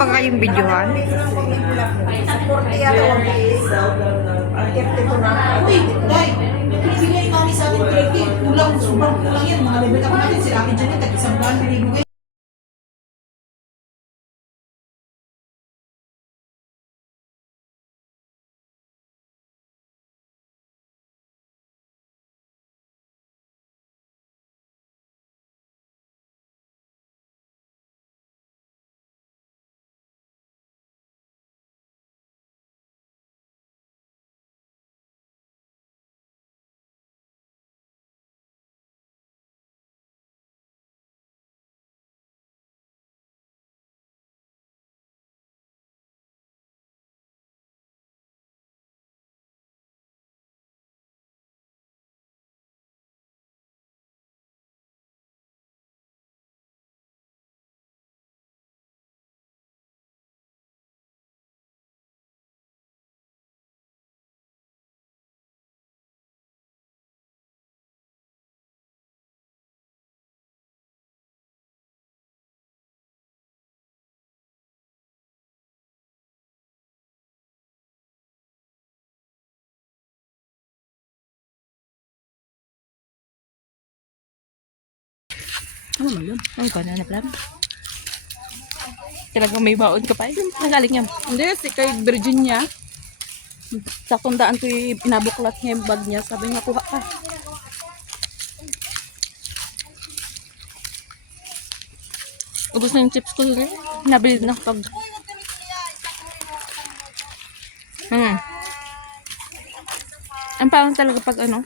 ba kayong videohan? Sa 40 ako, ang 32 na. Uy, Day, binibigay namin sa akin 30. Kulang, sobrang kulang yan. Mga level up natin, sila akin dyan yan, isang buwan binibigay. Ano man yun? Ay, ko na plan. Talagang may baon ka pa. Nagaling yan. Hindi, si kay Virginia. Sa tundaan ko yung pinabuklat niya yung bag niya. Sabi niya, kuha ka. Ubus na yung chips ko. Nabili na pag... Ang parang talaga pag ano,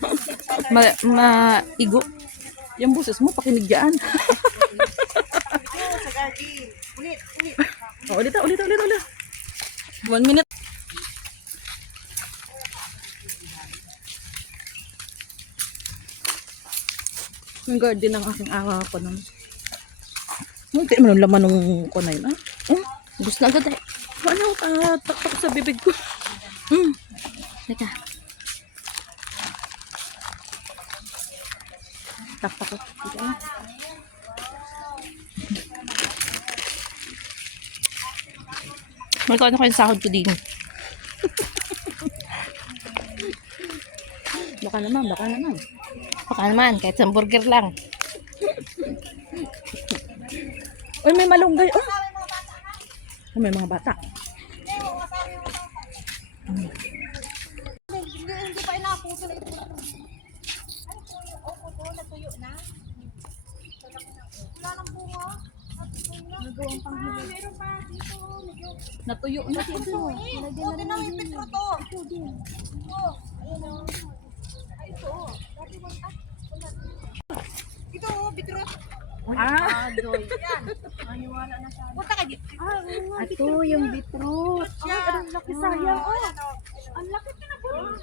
maigo. Yung buses mo, pakinig dyan. Ulit. 1 minute. Yung garden ng aking awa ko naman. Hindi man ang laman ng ko na yun. Gusto na agad eh. Ano ka? Taktak sa bibig ko. Teka. Taktak ko. Teka. Magkano ko yung sahod ko din. Baka naman, kahit sa burger lang. Uy, may malunggay. Oh, may mga bata. Hindi pa inapuso na ito. Opo po, natuyo na. Wala nang bunga. Nagawang panghuli. Meron pa dito. Natuyo na dito. Ito na may petro to. Ito din. Ayun o. Ay, ito o. Ito o, beetroot. Yan. Maniwala na siya. Punta ka dito. Ito yung beetroot. Ay, ang laki sayang. Ang laki pinabot.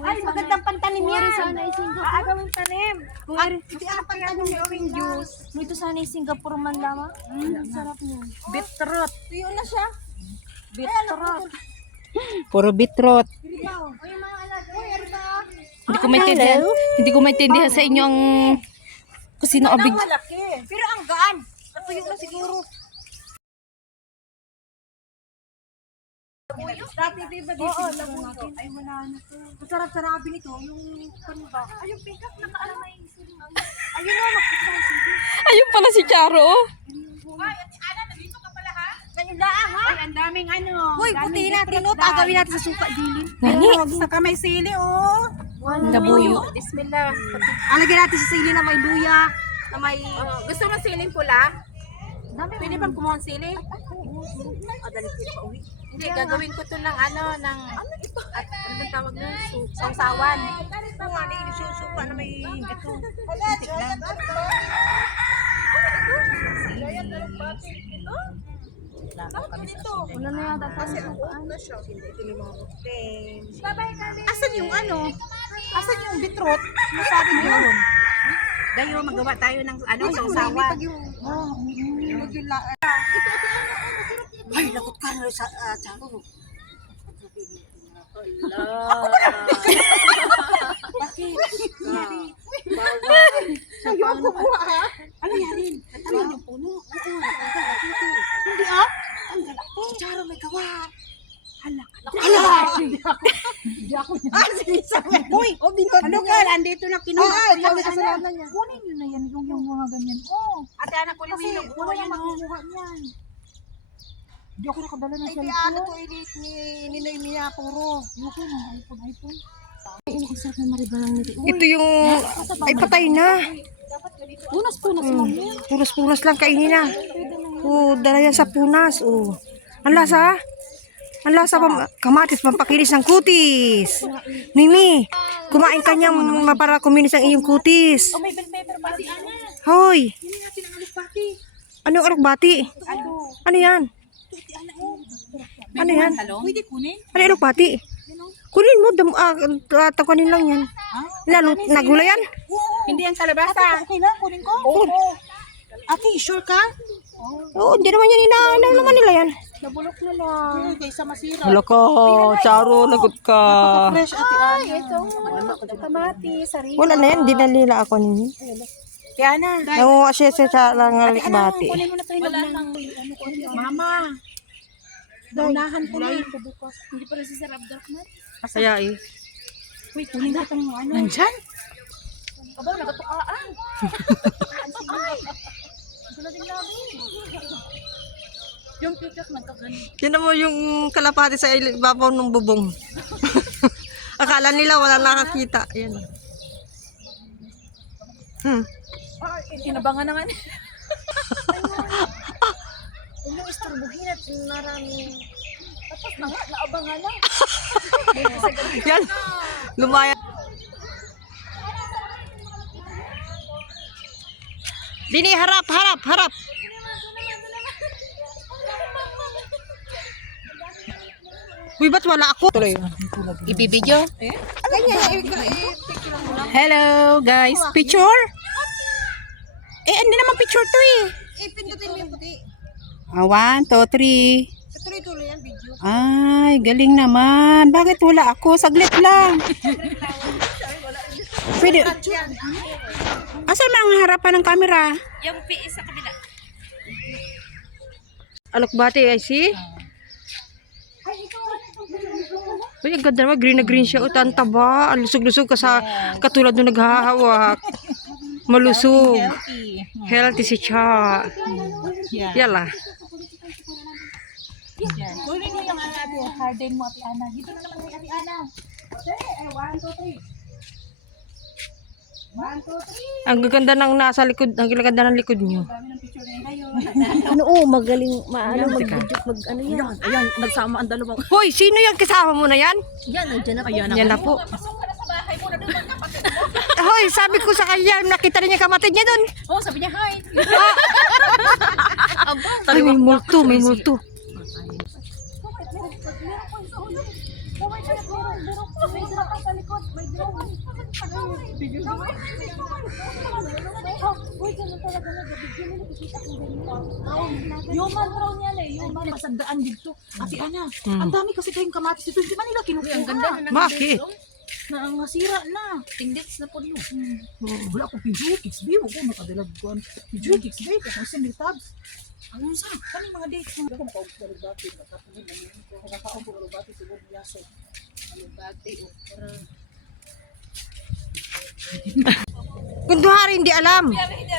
Ay, magandang pantanim yan. Sana isingga. Aagawing tanim. Hindi ang pantanim gawing juice. Dito sana yung Singapore man lamang. Sarap niya. Beetroot. Tuyo na siya. Beetroot. Puro beetroot. Ikaw. Ay, mga alaga. Uy, ano ba? Hindi ko maintindihan sa inyo ang kung sino ang big. Malaki. Pero ang gaan. Natuyo na siguro. Dati diba dito? Oo, nabuto. Ay, wala na to. Masarap-sarapin ito. Yung panba. Ay, yung pingkat nakaalamay. Ayun o, makita ko sige. Ayun pala si Charo. Ay, at Ana, nandito ka pala ha? Ngayon na ha? Ay, ang daming ano. Uy, puti natin o. Agawin natin sa suka, Dilin. Nani? Sa kamay sili o. Nabuyo. Bismillah. Alagyan natin sa sili na may luya. Na may... Gusto mo siling pula? Pwede bang kumuha ng sili? Dali ko pa uwi. Hindi, gagawin ko to ng ano, ng... At ano bang tawag na? Sausawan. Oo nga, hindi susuka na may... Ito. Wala na yata pa sa Asan yung ano? Asan yung beetroot? Masabi mo yun. Dayo, magawa tayo ng ano, sausawan. Ay, lakot ka na sa Charo. Bakit? Ayun, kukuha ha? Ano yan? Ano yung puno? Oo, Uy, ano ka? Andito na kinuha ko yung kasalanan niya. Kunin nyo na yan, yung mga ganyan. Oh, Ate, anak ko Kasi yung wala yan, nang oh. makukuha niyan. di ako nakadala ng Ay, di cellphone. ano to elite ni Ninoy Mia puro. Okay na, iPhone. Ito yung, ay patay na. Punas-punas lang yan. Punas-punas lang kainin na. Oh, dala yan sa punas. Oh. Ang lasa. Ang lasa kamatis, pampakinis ng kutis. Mimi, kumain ka niyang para kuminis ang iyong kutis. Oh, may bell pepper pa si Ana. Hoy. Anong alugbati? Ano yan? Ano yan? Pwede kunin? Ano yung alugbati? Kunin mo, takunin lang yan. Nagula yan? Hindi yan kalabasa. Okay lang, kunin ko. Oo. Ate, sure ka? Oo, hindi naman yan inaanaw naman nila yan. Nabulok na lang. Kaysa masira. Hala ka, Charo, lagot ka. Fresh, Ate Ana. Ito, kamatis, sarili. Wala na yan, hindi na nila ako ninyo. Kaya na. Oo, siya lang alikbati. Kunin mo na ito yung Mama. Unahan ko na. Hindi pa rin si Sir Abdurrahman. Kaya eh. Uy, kunin natin yung ano. Nandyan? Aba, nagatukaan. Yung pikak nagkakan. Yan mo yung kalapati sa ibabaw ng bubong. Akala nila wala nakakita. Yan. Inabangan na nga niya. Huwag mong isturbuhin at maraming... Tapos na nga, naabangan na. Yan. Lumaya. Dini, harap, harap, harap. Uy, ba't wala ako? Tuloy. Ibibidyo? Hello, guys. Picture? Hindi naman picture to eh. Pindutin mo yung puti. 1, 2, 3. Tuloy-tuloy yan, video. Ay, galing naman. Bakit wala ako? Saglit lang. Pwede. Asan ang harapan ng camera? Yung PS sa kabila. Alokbati, I see. Uy, ang ganda naman. Green na green siya. O, tantaba. Ang lusog-lusog ka sa katulad nung naghahawak. Malusog. Healthy si Cha. Yala. Kunin mo yung Ate Harden mo, Ate Ana. Dito na naman kay Ate Ana. Okay, 1, 2, 3. 1, 2, 3. Ang gaganda ng nasa likod. Ang gaganda ng likod niyo. Ano, magaling, ano yan. Ayan, nagsama ang dalawang. Hoy, sino yung kasama mo na yan? Yan, nandiyan na kaya na. Yan na po. Hoy, sabi ko sa kanya, nakita niya kamatid niya doon. Oh, sabi niya, hi. Ay, may multo, may multo. Human raw niya eh. Human masagdaan dito. Ate Ana, ang dami kasi kayong kamatis dito. Hindi ba nila kinukuha? Ang ganda na Bakit? Na ang nasira na. Tingdits na po no. Wala ko pinjukix. Biyo ko makadalag ko. Pinjukix, biyo ko. Kung sinil tabs. Ano sa? Kani mga dates mo? Ako makaugto rin dati. Nakakaugto rin dati. Siguro yaso. Ano dati? Kung duhari hindi alam. Hindi